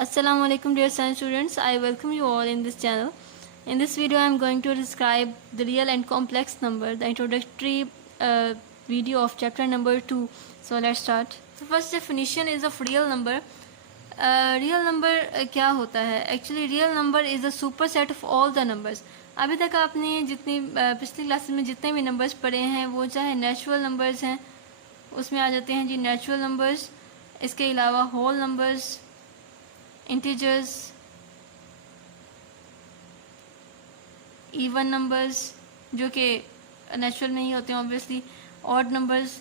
Assalamu alaikum dear science students, I welcome you all in this channel. In this video I am going to describe the real and complex number, the introductory video of chapter number 2. So let's start. So first definition is of real number. Real number क्या होता है? Actually real number is a superset of all the numbers. अभी तक आपने जितनी पिछली classes में जितने भी नंबर्स पढ़े हैं वो चाहे नेचुरल नंबर्स हैं उसमें आ जाते हैं जी नेचुरल नंबर्स, इसके अलावा whole numbers, integers, even numbers जो कि नेचुरल नहीं होते हैं ऑब्वियसली, ऑड नंबर्स,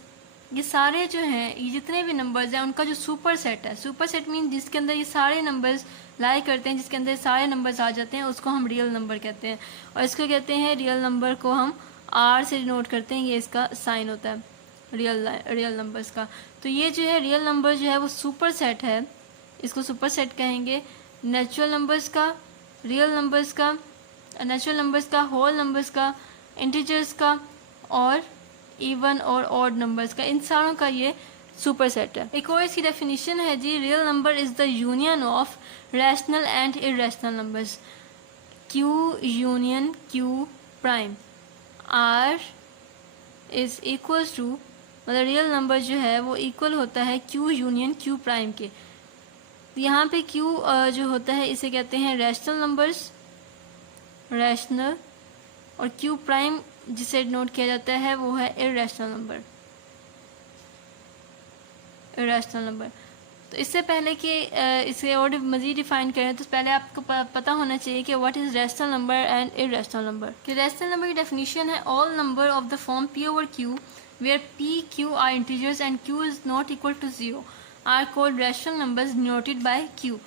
ये सारे जो हैं ये जितने भी नंबर्स हैं उनका जो सुपर सेट है, सुपर सेट मीन जिसके अंदर ये सारे नंबर्स लाई करते हैं, जिसके अंदर सारे नंबर्स आ जाते हैं उसको हम रियल नंबर कहते हैं। और इसको कहते हैं रियल नंबर को हम आर से डिनोट करते हैं, ये इसका साइन होता है रियल नंबर्स का। तो ये जो है रियल नंबर जो है वो सुपर सेट है, इसको सुपर सेट कहेंगे नेचुरल नंबर्स का, रियल नंबर्स का, नेचुरल नंबर्स का, होल नंबर्स का, इंटीजर्स का और इवन और ऑड नंबर्स का, इन सारों का ये सुपर सेट है। एक और इसकी डेफिनेशन है जी, real number is the union of rational and irrational numbers, Q union Q prime, R is equals to, मतलब रियल नंबर जो है वो इक्वल होता है क्यू यूनियन क्यू प्राइम के। यहाँ पे क्यू जो होता है इसे कहते हैं रैशनल नंबर्स, रैशनल, और क्यू प्राइम जिसे नोट किया जाता है वो है इरेशनल नंबर, इरेशनल नंबर। तो इससे पहले कि इसे और मज़ीद डिफाइन करें तो पहले आपको पता होना चाहिए कि what is rational number and irrational number. कि रैशनल नंबर की डेफिनेशन है all number of the form P over Q where P Q are integers and Q is not equal to 0 are called rational numbers denoted by q.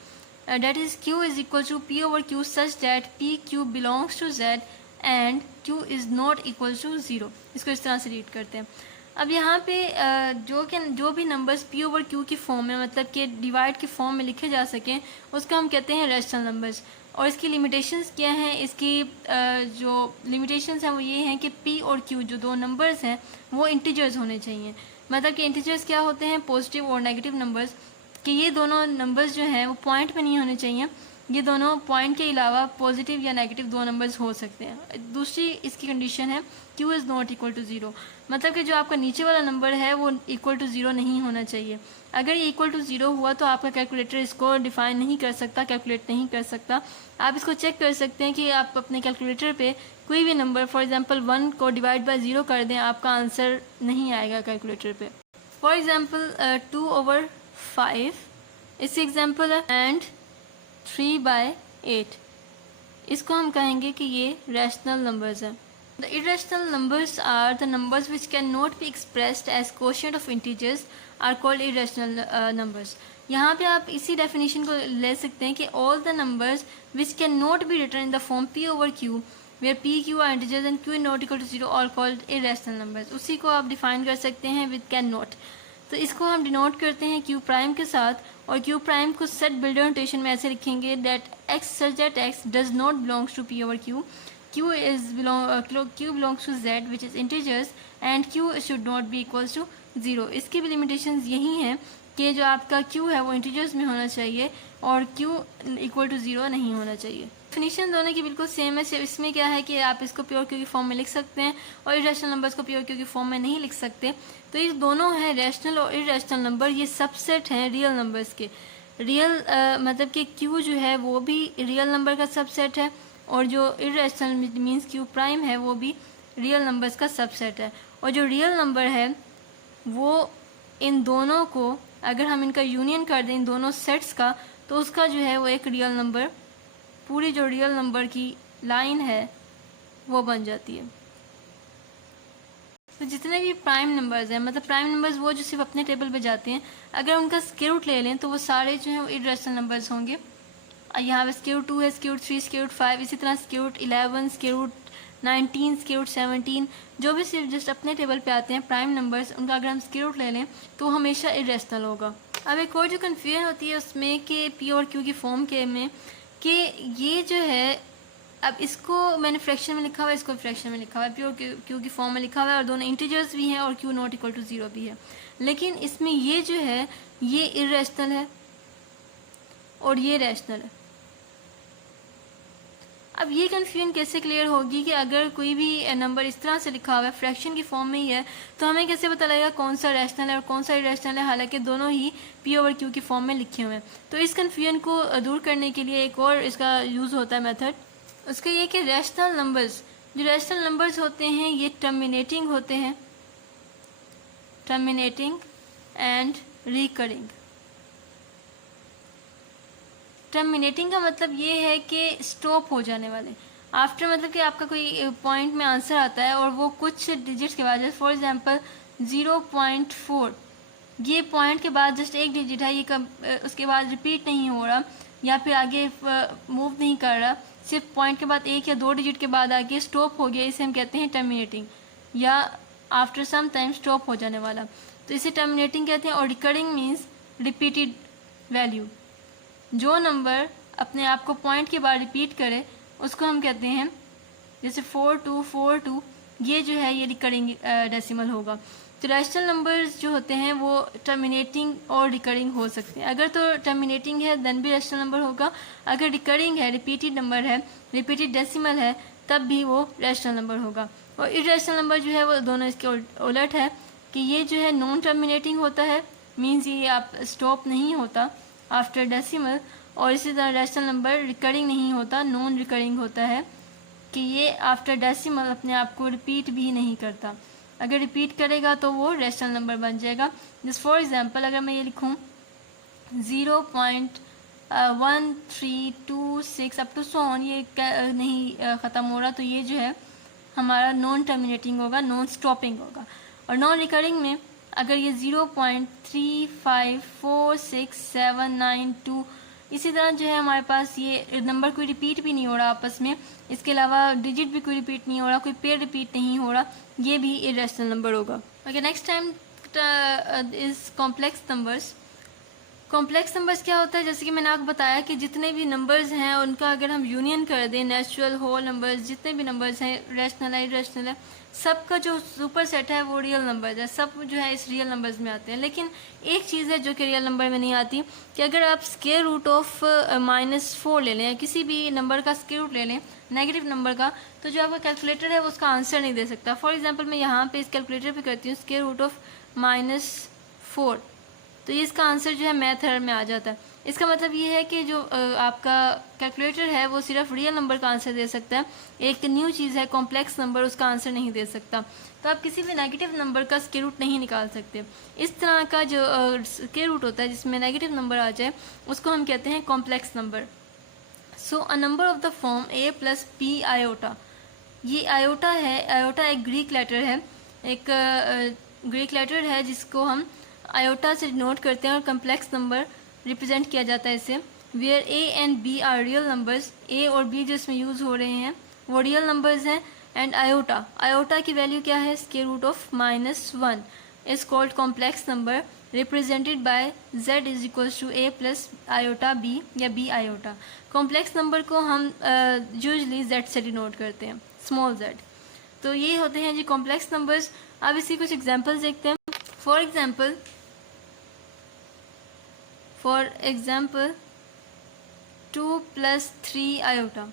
That is, q is equal to p over q such that pq belongs to z and q is not equal to 0. इसको इस तरह से read करते हैं। अब यहाँ पे जो भी नंबर्स p ओवर q की फॉर्म में, मतलब कि डिवाइड की फॉर्म में लिखे जा सकें, उसको हम कहते हैं रैशनल नंबर्स। और इसकी लिमिटेशंस क्या हैं? इसकी जो लिमिटेशंस हैं वो ये हैं कि p और q जो दो नंबर्स हैं वो इंटीजर्स होने चाहिए। मतलब कि इंटीजर्स क्या होते हैं? पॉजिटिव और नेगेटिव नंबर्स, कि ये दोनों नंबर्स जो हैं वो पॉइंट पे नहीं होने चाहिए, ये दोनों पॉइंट के अलावा पॉजिटिव या नेगेटिव दो नंबर्स हो सकते हैं। दूसरी इसकी कंडीशन है q is not equal to 0, मतलब कि जो आपका नीचे वाला नंबर है वो इक्वल टू 0 नहीं होना चाहिए। अगर ये इक्वल टू 0 हुआ तो आपका कैलकुलेटर इसको डिफाइन नहीं कर सकता, कैलकुलेट नहीं कर सकता। आप इसको चेक कर सकते हैं कि आप अपने कैलकुलेटर पे कोई भी नंबर, फॉर एग्जांपल 1 को डिवाइड बाय 0 कर दें, आपका आंसर नहीं आएगा कैलकुलेटर पे। फॉर एग्जांपल 2 ओवर 5 इस एग्जांपल है एंड 3 बाय 8, इसको हम कहेंगे कि ये रैशनल नंबर्स हैं। The irrational numbers are the numbers which cannot be expressed as quotient of integers are called irrational numbers. यहाँ पे आप इसी definition को ले सकते हैं कि all the numbers which cannot be written in the form p over q where p, q are integers and q is not equal to 0 are called irrational numbers. उसी को आप define कर सकते हैं with cannot। तो इसको हम denote करते हैं q प्राइम के साथ, और q प्राइम को सेट बिल्डर नोटेशन में ऐसे लिखेंगे that x such that x does not belongs to p over q, q belongs to z which is integers and q should not be equals to 0। इसकी भी limitations यही हैं कि जो आपका q है वो इंटीजर्स में होना चाहिए और q इक्वल टू 0 नहीं होना चाहिए। डेफिनेशन दोनों की बिल्कुल सेम है, सिर्फ इसमें क्या है कि आप इसको प्योर क्यू की फॉर्म में लिख सकते हैं और इरेशनल नंबर्स को प्योर क्यू की फॉर्म में नहीं लिख सकते। तो ये दोनों हैं रैशनल और इरेशनल नंबर, ये सबसेट हैं रियल नंबर्स के। रियल मतलब कि q जो है वो भी रियल नंबर का सबसेट है और जो इरेशनल मीन्स q प्राइम है वो भी रियल नंबर्स का सबसेट है। और जो रियल नंबर है वो इन दोनों को अगर हम इनका यूनियन कर दें, इन दोनों सेट्स का, तो उसका जो है वो एक रियल नंबर, पूरी जो रियल नंबर की लाइन है वो बन जाती है। तो जितने भी प्राइम नंबर्स हैं, मतलब प्राइम नंबर्स वो जो सिर्फ अपने टेबल पे जाते हैं, अगर उनका स्क्वायर रूट ले लें तो वो सारे जो हैं वो इरेशनल नंबर्स होंगे। यहाँ पे स्क्वायर रूट 2 है, स्क्वायर रूट 3, स्क्वायर रूट 5, इसी तरह square root 11, square root 19, square root 17, जो भी सिर्फ जस्ट अपने टेबल पे आते हैं प्राइम नंबर्स, उनका अगर हम स्क्वायर रूट ले लें तो हमेशा इरेशनल होगा। अब एक और जो कन्फ्यूजन होती है उसमें कि पी और क्यू की फॉर्म के में कि ये जो है, अब इसको मैंने फ्रैक्शन में लिखा हुआ है, इसको फ्रैक्शन में लिखा हुआ है, पी और क्यू की फॉर्म में लिखा हुआ है और दोनों इंटीजर्स भी हैं और क्यू नॉट इक्वल टू 0 भी है, लेकिन इसमें ये जो है ये इरेशनल है और ये रैशनल है। अब ये कन्फ्यूजन कैसे क्लियर होगी कि अगर कोई भी नंबर इस तरह से लिखा हुआ है, फ्रैक्शन की फॉर्म में ही है, तो हमें कैसे पता लगेगा कौन सा रैशनल है और कौन सा इरेशनल है, हालांकि दोनों ही P/Q की फॉर्म में लिखे हुए हैं। तो इस कन्फ्यूजन को दूर करने के लिए एक और इसका यूज़ होता है मेथड, उसका ये कि रैशनल नंबर्स, जो रैशनल नंबर्स होते हैं ये टर्मिनेटिंग होते हैं, टर्मिनेटिंग एंड रिकरिंग। टर्मिनेटिंग का मतलब ये है कि स्टॉप हो जाने वाले, आफ्टर मतलब कि आपका कोई पॉइंट में आंसर आता है और वो कुछ डिजिट्स के बाद, जैसे फॉर एग्जांपल 0.4, ये पॉइंट के बाद जस्ट एक डिजिट है, ये उसके बाद रिपीट नहीं हो रहा या फिर आगे मूव नहीं कर रहा, सिर्फ पॉइंट के बाद एक या दो डिजिट के बाद आगे स्टॉप हो गया, इसे हम कहते हैं टर्मिनेटिंग, या आफ्टर सम टाइम स्टॉप हो जाने वाला, तो इसे टर्मिनेटिंग कहते हैं। और रिकरिंग मीन्स रिपीटेड वैल्यू, जो नंबर अपने आप को पॉइंट के बाद रिपीट करे उसको हम कहते हैं, जैसे 4242, ये जो है ये रिकरिंग डेसिमल होगा। तो रैशनल नंबर्स जो होते हैं वो टर्मिनेटिंग और रिकरिंग हो सकते हैं। अगर तो टर्मिनेटिंग है देन भी रैशनल नंबर होगा, अगर रिकरिंग है, रिपीटेड नंबर है, रिपीटेड डेसिमल है, तब भी वो रैशनल नंबर होगा। और इरेशनल नंबर जो है वो दोनों इसके उलट है कि ये जो है नॉन टर्मिनेटिंग होता है, मीन्स ये आप स्टॉप नहीं होता आफ्टर डेसिमल, और इसी तरह रैशनल नंबर रिकरिंग नहीं होता, नॉन रिकरिंग होता है कि ये आफ्टर डेसिमल अपने आप को रिपीट भी नहीं करता। अगर रिपीट करेगा तो वो रैशनल नंबर बन जाएगा। जस्ट फॉर एग्जांपल अगर मैं ये लिखूँ 0.1326 अप टू सो ऑन, ये नहीं ख़त्म हो रहा, तो ये जो है हमारा नॉन टर्मिनेटिंग होगा, नॉन स्टॉपिंग होगा। और नॉन रिकरिंग में अगर ये 0.354679 इसी तरह जो है हमारे पास ये नंबर कोई रिपीट भी नहीं हो रहा आपस में, इसके अलावा डिजिट भी कोई रिपीट नहीं हो रहा, कोई पेयर रिपीट नहीं हो रहा, ये भी इरेशनल नंबर होगा। Okay, next time is complex numbers. Complex numbers क्या होता है, जैसे कि मैंने आपको बताया कि जितने भी नंबर्स हैं उनका अगर हम यूनियन कर दें, नेचुरल, होल नंबर्स, जितने भी नंबर्स हैं, रैशनल है, इरेशनल है, सबका जो सुपर सेट है वो रियल नंबर्स है, सब जो है इस रियल नंबर्स में आते हैं। लेकिन एक चीज़ है जो कि रियल नंबर में नहीं आती, कि अगर आप स्क्वायर रूट ऑफ -4 ले लें, किसी भी नंबर का स्क्वायर रूट ले लें, नेगेटिव नंबर का, तो जो आपका कैलकुलेटर है वो उसका आंसर नहीं दे सकता। फॉर एग्जाम्पल मैं यहाँ पे इस कैलकुलेटर पे करती हूँ स्क्वायर रूट ऑफ -4, तो ये इसका आंसर जो है मैथ में आ जाता है। इसका मतलब ये है कि जो आपका कैलकुलेटर है वो सिर्फ रियल नंबर का आंसर दे सकता है, एक न्यू चीज़ है कॉम्प्लेक्स नंबर, उसका आंसर नहीं दे सकता। तो आप किसी भी नेगेटिव नंबर का स्क्वायर रूट नहीं निकाल सकते। इस तरह का जो स्क्वायर रूट होता है जिसमें नेगेटिव नंबर आ जाए उसको हम कहते हैं complex number. So a number of the form a + p iota, ये आयोटा है, आयोटा एक ग्रीक लेटर है, एक ग्रीक लेटर है जिसको हम आयोटा से नोट करते हैं और कम्प्लेक्स नंबर रिप्रेजेंट किया जाता है इसे, where a and b are real numbers, a और बी जो इसमें यूज़ हो रहे हैं वो रियल नंबर्स हैं। एंड आयोटा, आयोटा की वैल्यू क्या है, square root of -1 is called complex number represented by z is equals to a + iota b या b आयोटा। कॉम्प्लेक्स नंबर को हम यूजली z से डिनोट करते हैं, स्मॉल z। तो ये होते हैं जी कॉम्प्लेक्स नंबर्स। अब इसकी कुछ एग्जांपल्स देखते हैं। फॉर एग्जाम्पल 2 + 3 आयोटा,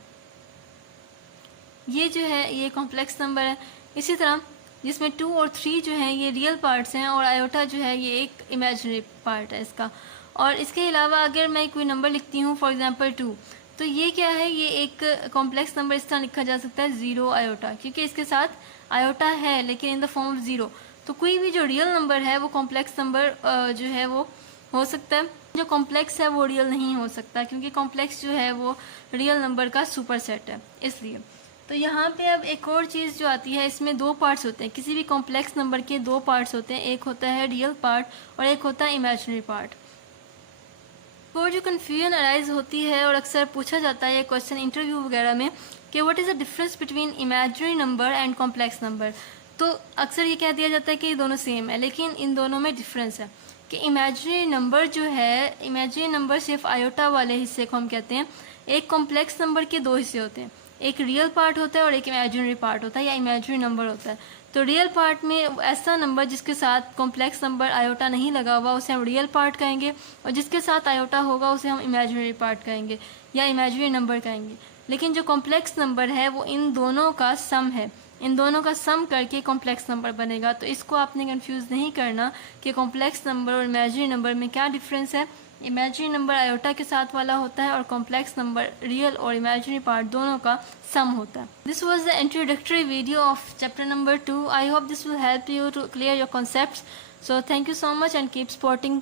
ये जो है ये कॉम्प्लेक्स नंबर है। इसी तरह जिसमें 2 और 3 जो हैं ये रियल पार्ट्स हैं और आयोटा जो है ये एक इमेजिनरी पार्ट है इसका। और इसके अलावा अगर मैं कोई नंबर लिखती हूँ फॉर एग्जांपल 2, तो ये क्या है, ये एक कॉम्प्लेक्स नंबर इस तरह लिखा जा सकता है 0 आयोटा, क्योंकि इसके साथ आयोटा है लेकिन इन द फॉर्म ऑफ 0। तो कोई भी जो रियल नंबर है वो कॉम्प्लेक्स नंबर जो है वो हो सकता है, जो कॉम्प्लेक्स है वो रियल नहीं हो सकता, क्योंकि कॉम्प्लेक्स जो है वो रियल नंबर का सुपर सेट है इसलिए। तो यहाँ पे अब एक और चीज़ जो आती है, इसमें 2 पार्ट्स होते हैं, किसी भी कॉम्प्लेक्स नंबर के 2 पार्ट्स होते हैं, एक होता है रियल पार्ट और एक होता है इमेजिनरी पार्ट। और जो कन्फ्यूजन अराइज होती है और अक्सर पूछा जाता है क्वेश्चन इंटरव्यू वगैरह में कि what is the difference between imaginary number and complex number, तो अक्सर ये कह दिया जाता है कि ये दोनों सेम है, लेकिन इन दोनों में डिफरेंस है कि इमेजिनरी नंबर जो है, इमेजिनरी नंबर सिर्फ आयोटा वाले हिस्से को हम कहते हैं। एक कॉम्प्लेक्स नंबर के 2 हिस्से होते हैं, एक रियल पार्ट होता है और एक इमेजिनरी पार्ट होता है या इमेजिनरी नंबर होता है। तो रियल पार्ट में ऐसा नंबर जिसके साथ कॉम्प्लेक्स नंबर आयोटा नहीं लगा हुआ उसे हम रियल पार्ट कहेंगे, और जिसके साथ आयोटा होगा उसे हम इमेजिनरी पार्ट कहेंगे या इमेजिनरी नंबर कहेंगे। लेकिन जो कॉम्प्लेक्स नंबर है वो इन दोनों का सम है, इन दोनों का सम करके कॉम्प्लेक्स नंबर बनेगा। तो इसको आपने कंफ्यूज नहीं करना कि कॉम्प्लेक्स नंबर और इमेजिनरी नंबर में क्या डिफरेंस है। इमेजिनरी नंबर आयोटा के साथ वाला होता है और कॉम्प्लेक्स नंबर रियल और इमेजिनरी पार्ट दोनों का सम होता है। This was the introductory video of chapter number 2। I hope this will help you to clear your concepts. So thank you so much and keep supporting